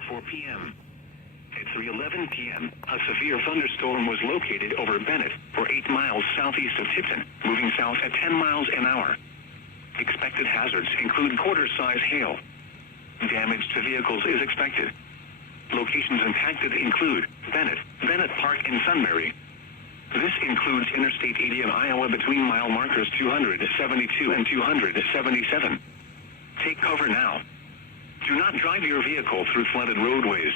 3:04 p.m. At 3:11 p.m., a severe thunderstorm was located over Bennett for 8 miles southeast of Tipton, moving south at 10 miles an hour. Expected hazards include quarter-size hail. Damage to vehicles is expected. Locations impacted include Bennett Park in Sunbury. This includes Interstate 80 in Iowa between mile markers 272 and 277. Take cover now. Do not drive your vehicle through flooded roadways.